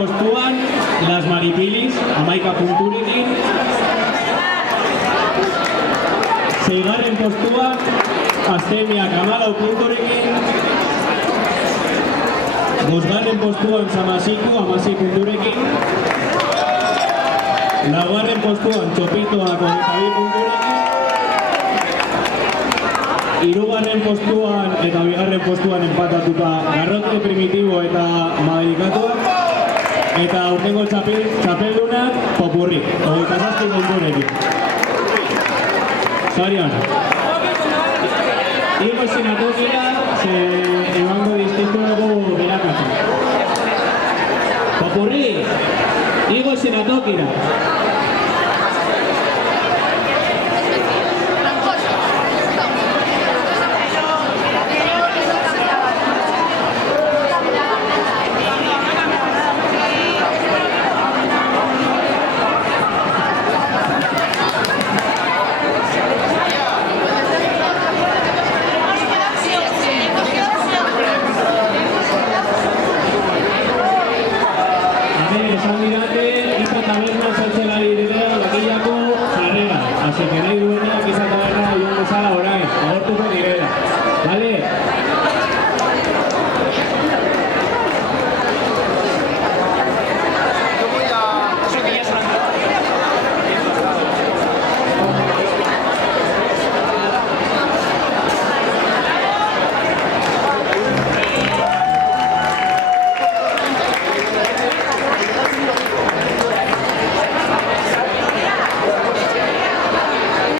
Postuan, Las Maripilis, amaika punturekin. Seigarren postuan, Astemiak 14 punturekin. Bosgarren postuan, Samasiku, 16 punturekin. Laugarren postuan, Txopitoak 22 punturekin. Hirugarren postuan eta bigarren postuan enpatatuta Garrote Primitibo eta Maderikatuak. Eta aurtengo txapeldunak Popurri, 27 punturekin. Zorion. Igo zinatokira, ze emango dizkizuegu berakatu. Popurri, igo zinatokira.